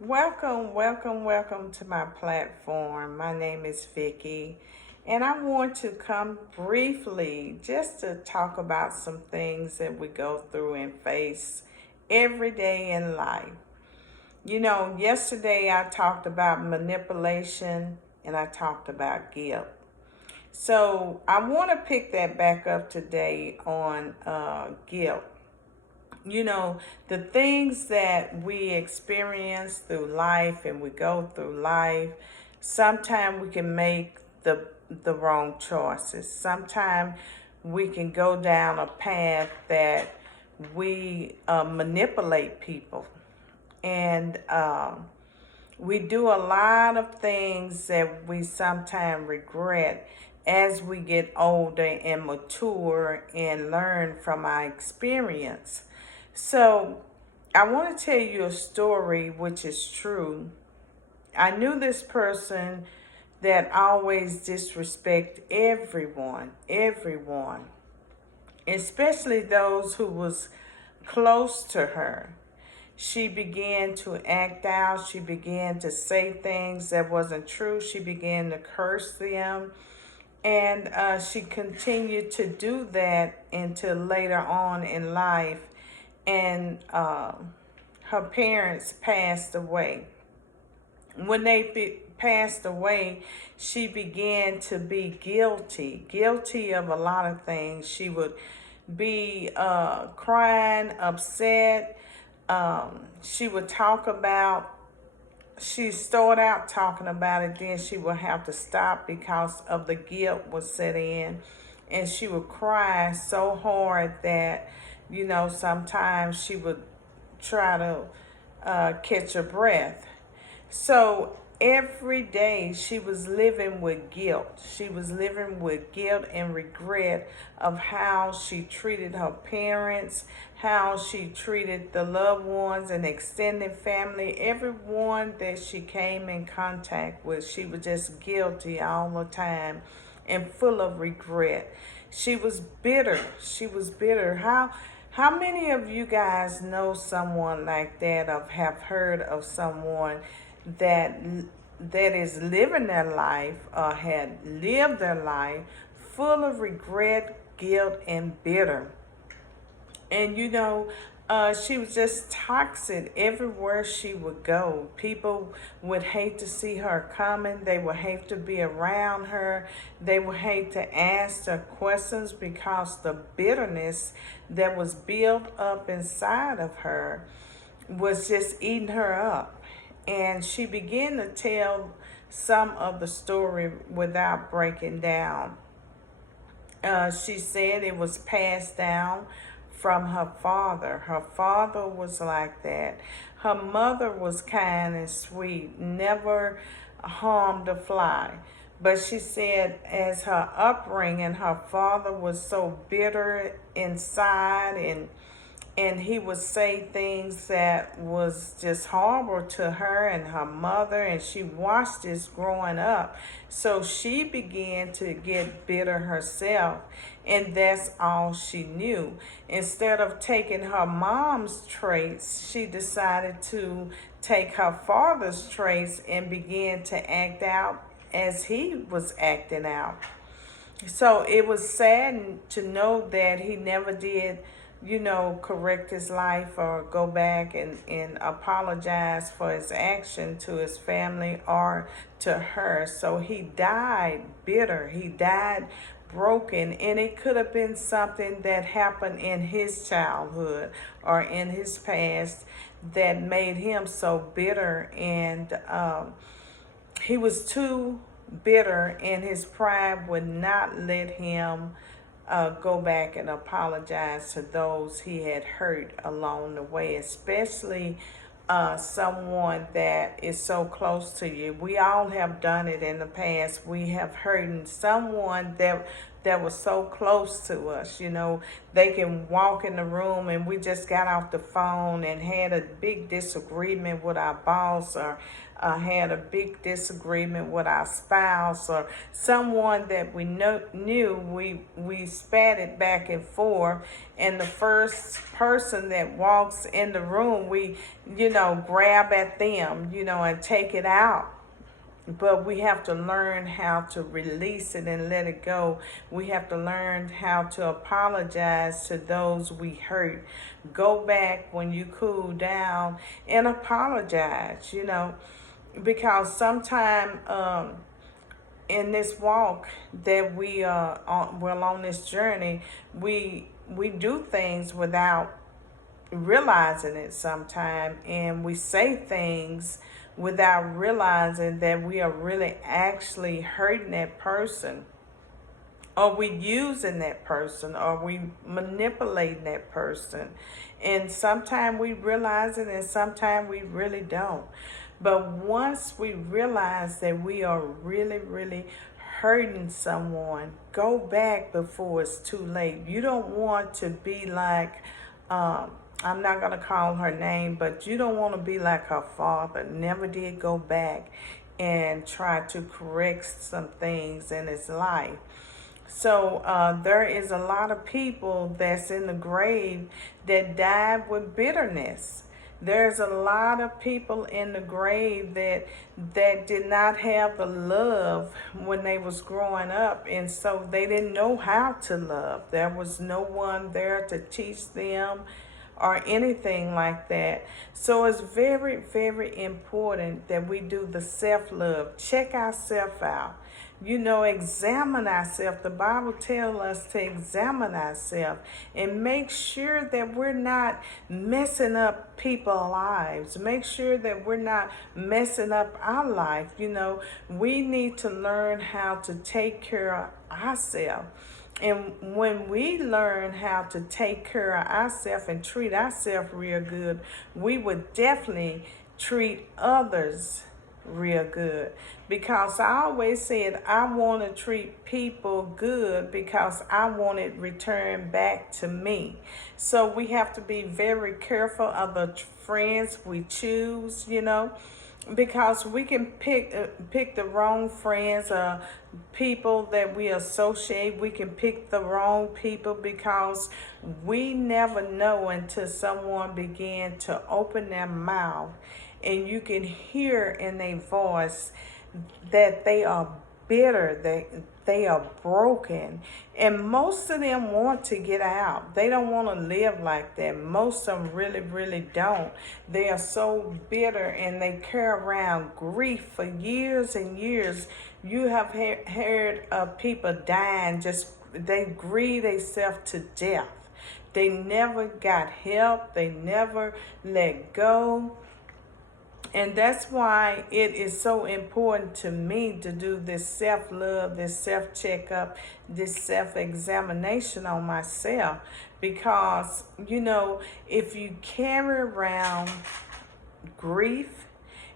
Welcome, welcome, welcome to my platform. My name is Vicky, and I want to come briefly just to talk about some things that we go through and face every day in life. Yesterday I talked about manipulation and I talked about guilt. So I want to pick that back up today on guilt. you know, the things that we experience through life and we go through life, sometimes we can make the wrong choices. Sometimes we can go down a path that we manipulate people. And we do a lot of things that we sometimes regret as we get older and mature and learn from our experience. So, I want to tell you a story which is true. I knew this person that always disrespect everyone, especially those who was close to her. She began to act out. She began to say things that wasn't true. She began to curse them. And she continued to do that until later on in life. And her parents passed away. When they passed away, she began to be guilty of a lot of things. She would be crying, upset. She would talk about, she started out talking about it, then she would have to stop because of the guilt was set in. And she would cry so hard that, sometimes she would try to catch her breath. So every day she was living with guilt. She was living with guilt and regret of how she treated her parents, how she treated the loved ones and extended family, everyone that she came in contact with. She was just guilty all the time and full of regret. She was bitter. She was bitter. How many of you guys know someone like that, or have heard of someone that that is living their life or had lived their life full of regret, guilt, and bitter? And she was just toxic everywhere she would go. People would hate to see her coming. They would hate to be around her. They would hate to ask her questions because the bitterness that was built up inside of her was just eating her up. And she began to tell some of the story without breaking down. She said it was passed down from her father. Her father was like that. Her mother was kind and sweet, never harmed a fly. But she said, as her upbringing, her father was so bitter inside, and he would say things that was just horrible to her and her mother, and she watched this growing up. So she began to get bitter herself, and that's all she knew. Instead of taking her mom's traits, she decided to take her father's traits and began to act out as he was acting out. So it was sad to know that he never did, correct his life or go back and apologize for his action to his family or to her. So he died bitter. He died broken. And it could have been something that happened in his childhood or in his past that made him so bitter. And he was too bitter, and his pride would not let him go back and apologize to those he had hurt along the way, especially someone that is so close to you. We all have done it in the past. We have hurt someone that that was so close to us. You know, they can walk in the room and we just got off the phone and had a big disagreement with our boss, or had a big disagreement with our spouse, or someone that we knew. We spat it back and forth, and the first person that walks in the room, we, grab at them, and take it out. But we have to learn how to release it and let it go. We have to learn how to apologize to those we hurt. Go back when you cool down and apologize, because sometime in this walk that we are on this journey, we do things without realizing it sometime, and we say things without realizing that we are really actually hurting that person, or we using that person, or we manipulating that person. And sometimes we realize it and sometimes we really don't. But once we realize that we are really, really hurting someone, go back before it's too late. You don't want to be like, I'm not going to call her name, but you don't want to be like her father. Never did go back and try to correct some things in his life. So there is a lot of people that's in the grave that died with bitterness. There's a lot of people in the grave that did not have the love when they was growing up, and so they didn't know how to love. There was no one there to teach them or anything like that. So it's very, very important that we do the self-love. Check ourselves out. Examine ourselves. The Bible tells us to examine ourselves and make sure that we're not messing up people's lives. Make sure that we're not messing up our life. We need to learn how to take care of ourselves. And when we learn how to take care of ourselves and treat ourselves real good, we would definitely treat others real good. Because I always said I want to treat people good because I want it returned back to me. So we have to be very careful of the friends we choose, because we can pick the wrong friends, people that we associate. We can pick the wrong people because we never know until someone begin to open their mouth and you can hear in their voice that they are bitter, they are broken, and most of them want to get out. They don't want to live like that. Most of them really, really don't. They are so bitter and they carry around grief for years and years. You have heard of people dying, just they grieve themselves to death. They never got help. They never let go. And that's why it is so important to me to do this self-love, this self-checkup, this self-examination on myself. Because, if you carry around grief,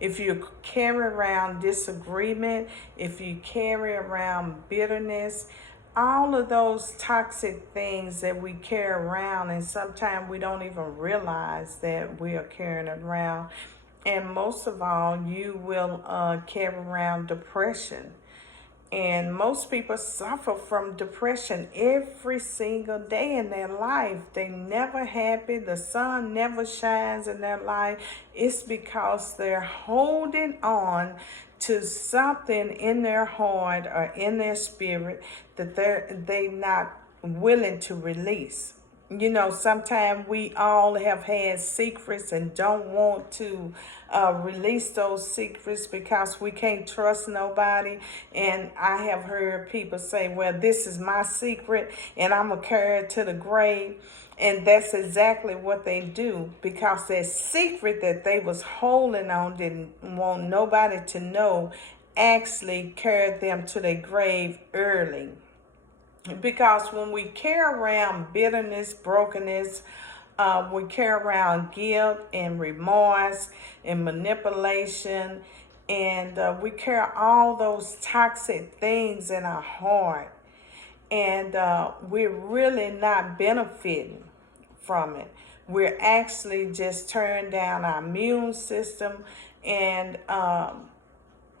if you carry around disagreement, if you carry around bitterness, all of those toxic things that we carry around, and sometimes we don't even realize that we are carrying it around. And most of all, you will carry around depression. And most people suffer from depression every single day in their life. They never happy. The sun never shines in their life. It's because they're holding on to something in their heart or in their spirit that they're not willing to release. Sometimes we all have had secrets and don't want to release those secrets because we can't trust nobody. And I have heard people say, well, this is my secret and I'm going to carry it to the grave. And that's exactly what they do, because that secret that they was holding on, didn't want nobody to know, actually carried them to their grave early. Because when we carry around bitterness, brokenness, we carry around guilt and remorse and manipulation, and we carry all those toxic things in our heart. and we're really not benefiting from it. We're actually just tearing down our immune system, and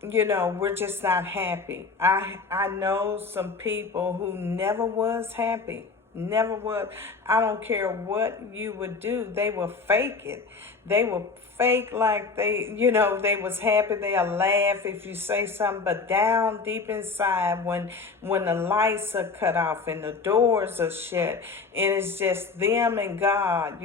we're just not happy. I know some people who never was happy. Never was. I don't care what you would do, they will fake it. They will fake like they was happy. They'll laugh if you say something, but down deep inside, when the lights are cut off and the doors are shut, and it's just them and God,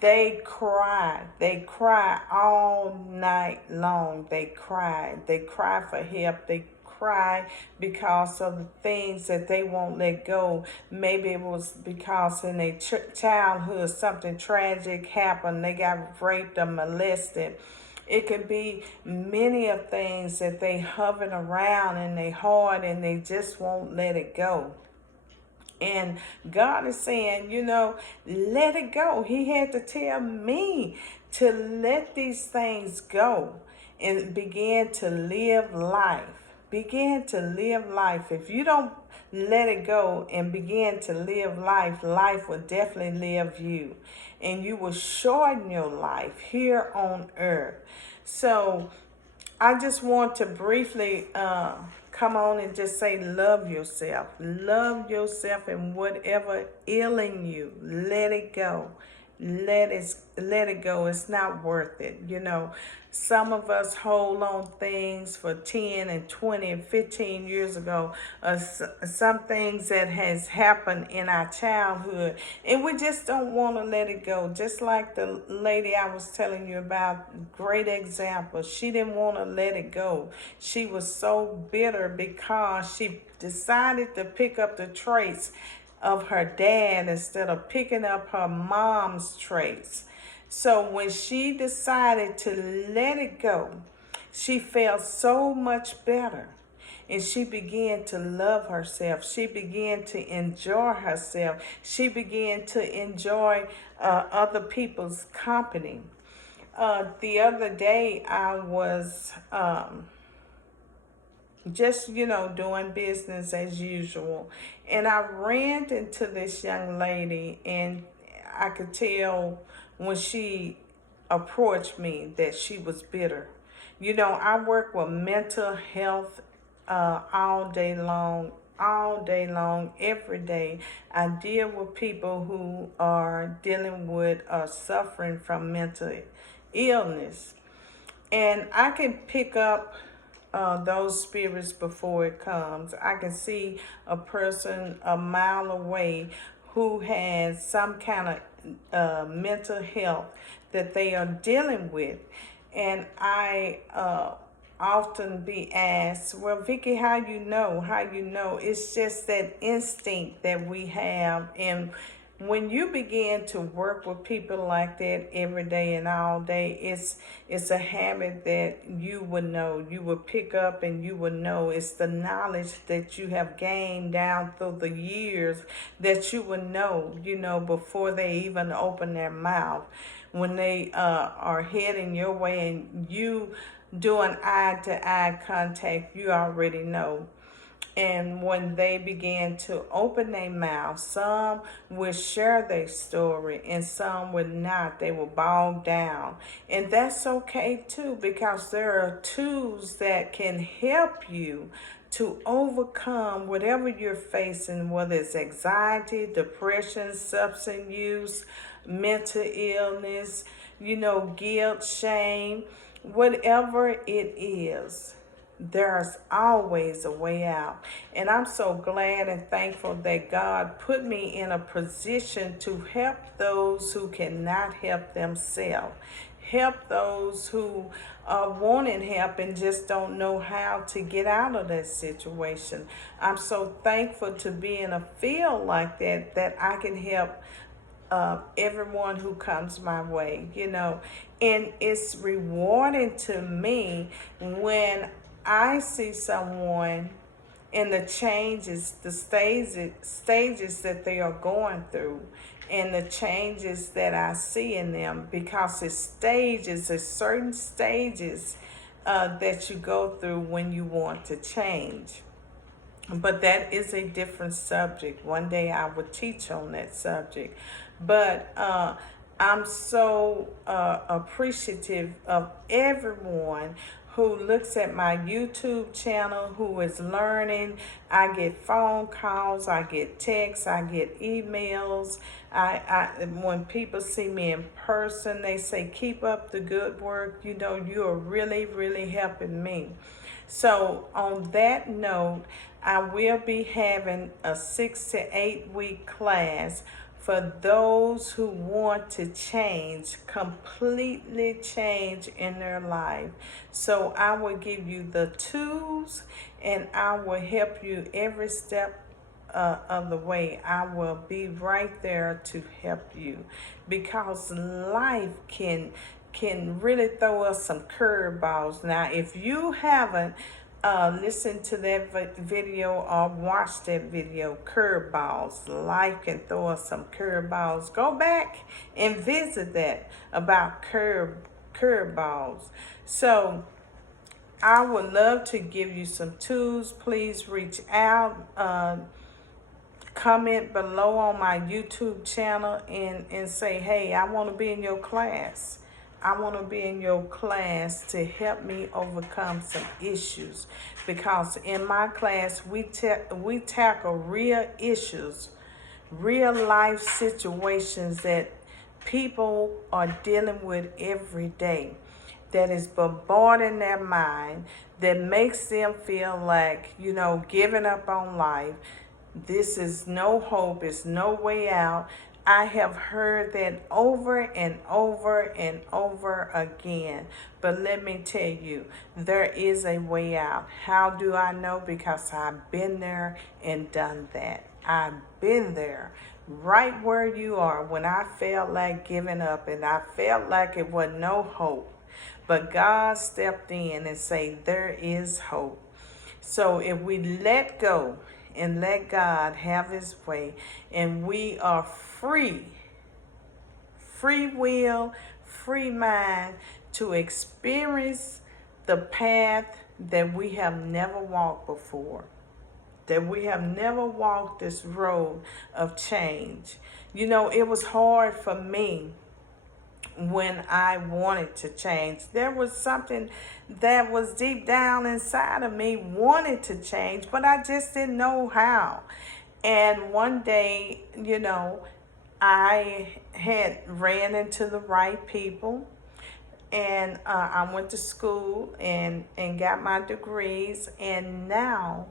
they cry. They cry all night long. They cry. They cry for help. They cry because of the things that they won't let go. Maybe it was because in their childhood something tragic happened. They got raped or molested. It could be many of things that they hovering around in their heart, and they just won't let it go. And God is saying, let it go. He had to tell me to let these things go and begin to live life. Begin to live life. If you don't let it go and begin to live life, life will definitely live you. And you will shorten your life here on earth. So I just want to briefly come on and just say, love yourself. Love yourself, and whatever ailing you, let it go. Let it go. It's not worth it. Some of us hold on things for 10 and 20 and 15 years ago. Some things that has happened in our childhood, and we just don't want to let it go. Just like the lady I was telling you about, great example. She didn't want to let it go. She was so bitter because she decided to pick up the traits of her dad instead of picking up her mom's traits. So when she decided to let it go, she felt so much better. And she began to love herself. She began to enjoy herself. She began to enjoy other people's company. The other day I was just doing business as usual, and I ran into this young lady, and I could tell when she approached me that she was bitter. I work with mental health all day long, every day. I deal with people who are dealing with or suffering from mental illness, and I can pick up those spirits before it comes. I can see a person a mile away who has some kind of mental health that they are dealing with. And I often be asked, well, Vicky, how you know? How you know? It's just that instinct that we have. And when you begin to work with people like that every day and all day, it's a habit that you would know. You would pick up and you would know. It's the knowledge that you have gained down through the years that you would know, before they even open their mouth. When they are heading your way and you doing eye-to-eye contact, you already know. And when they begin to open their mouth, some will share their story and some will not. They will bog down. And that's okay too, because there are tools that can help you to overcome whatever you're facing, whether it's anxiety, depression, substance use, mental illness, guilt, shame, whatever it is. There's always a way out. And I'm so glad and thankful that God put me in a position to help those who cannot help themselves. Help those who are wanting help and just don't know how to get out of that situation. I'm so thankful to be in a field like that I can help everyone who comes my way, And it's rewarding to me when I see someone in the changes, the stages that they are going through, and the changes that I see in them, because there's certain stages that you go through when you want to change. But that is a different subject. One day I will teach on that subject. But I'm so appreciative of everyone who looks at my YouTube channel, who is learning. I get phone calls, I get texts, I get emails. When people see me in person, they say, keep up the good work. You know, you are really, really helping me. So on that note, I will be having a 6 to 8 week class for those who want to change, completely change in their life. So I will give you the tools and I will help you every step of the way. I will be right there to help you, because life can really throw us some curveballs. Now, if you haven't listened to that video or watched that video, curveballs, life can throw us some curveballs. Go back and visit that about curveballs. So I would love to give you some tools. Please reach out. Comment below on my YouTube channel and say, hey, I want to be in your class. I want to be in your class to help me overcome some issues. Because in my class, we tackle real issues, real life situations that people are dealing with every day, that is bombarding their mind, that makes them feel like, giving up on life. This is no hope, it's no way out. I have heard that over and over and over again. But let me tell you, there is a way out. How do I know? Because I've been there and done that. I've been there, right where you are, when I felt like giving up and I felt like it was no hope. But God stepped in and said, there is hope. So if we let go and let God have his way, and we are free will, free mind to experience the path that we have never walked before, that we have never walked this road of change. It was hard for me when I wanted to change. There was something that was deep down inside of me wanted to change, but I just didn't know how. And one day, I had ran into the right people, and I went to school and got my degrees, and now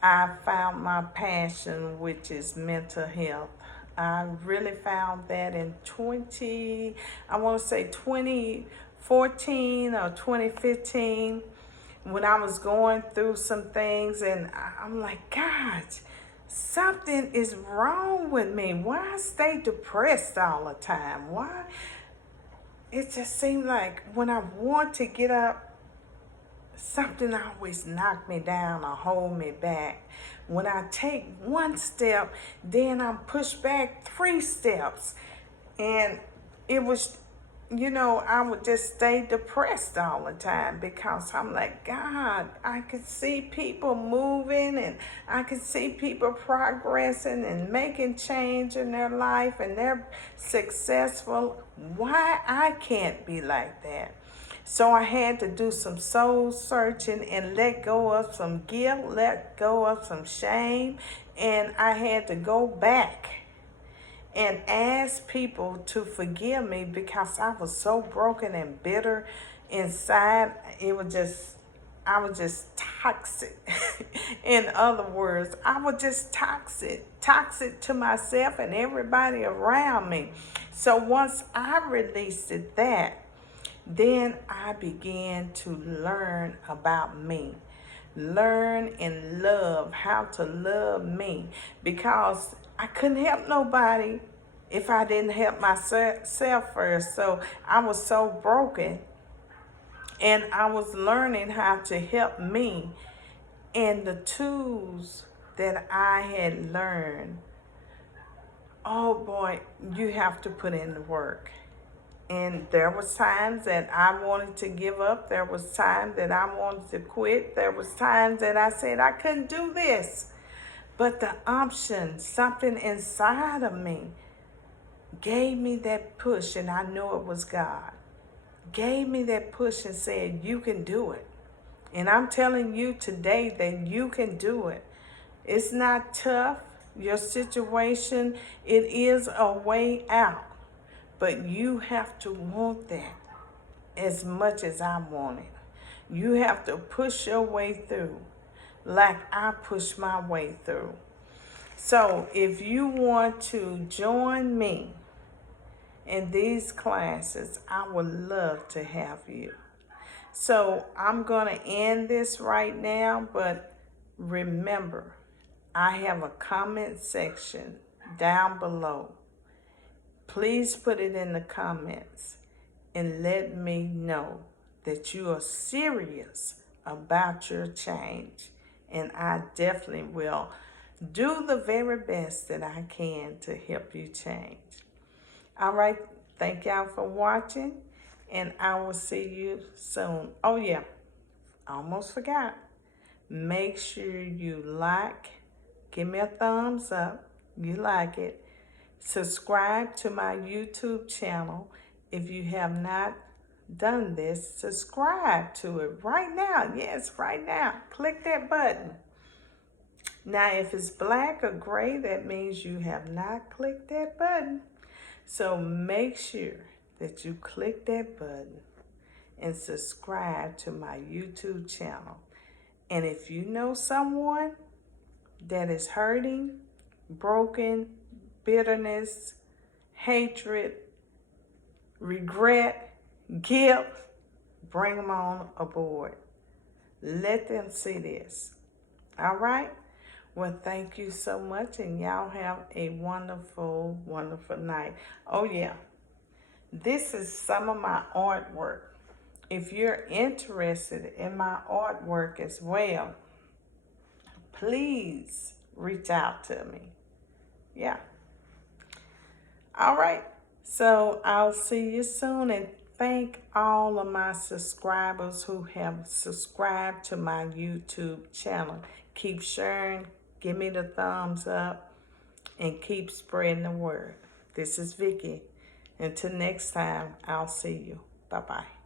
I found my passion, which is mental health. I really found that in 2014 or 2015, when I was going through some things, and I'm like, God, something is wrong with me. Why I stay depressed all the time? Why? It just seemed like when I want to get up, something always knock me down or hold me back. When I take one step, then I'm pushed back 3 steps. And it was, I would just stay depressed all the time, because I'm like, God, I could see people moving and I could see people progressing and making change in their life, and they're successful. Why I can't be like that? So I had to do some soul searching and let go of some guilt, let go of some shame. And I had to go back and ask people to forgive me, because I was so broken and bitter inside. I was just toxic. In other words, I was just toxic to myself and everybody around me. So once I released that, then I began to learn about me, learn and love how to love me, because I couldn't help nobody if I didn't help myself first. So I was so broken, and I was learning how to help me. And the tools that I had learned, oh boy, you have to put in the work. And there was times that I wanted to give up. There was times that I wanted to quit. There was times that I said I couldn't do this. But the option, something inside of me, gave me that push, and I know it was God. Gave me that push and said, you can do it. And I'm telling you today that you can do it. It's not tough. Your situation, it is a way out. But you have to want that as much as I want it. You have to push your way through like I push my way through. So if you want to join me in these classes, I would love to have you. So I'm going to end this right now, but remember, I have a comment section down below. Please put it in the comments and let me know that you are serious about your change. And I definitely will do the very best that I can to help you change. All right, thank y'all for watching, and I will see you soon. Oh yeah, almost forgot. Make sure you like, give me a thumbs up, you like it. Subscribe to my YouTube channel. If you have not done this, subscribe to it right now. Yes, right now. Click that button. Now, if it's black or gray, that means you have not clicked that button. So make sure that you click that button and subscribe to my YouTube channel. And if you know someone that is hurting, broken, bitterness, hatred, regret, guilt, bring them on aboard. Let them see this. All right? Well, thank you so much, and y'all have a wonderful, wonderful night. Oh, yeah. This is some of my artwork. If you're interested in my artwork as well, please reach out to me. Yeah. All right. So I'll see you soon, and thank all of my subscribers who have subscribed to my YouTube channel. Keep sharing, give me the thumbs up, and keep spreading the word. This is Vicky. Until next time, I'll see you. Bye-bye.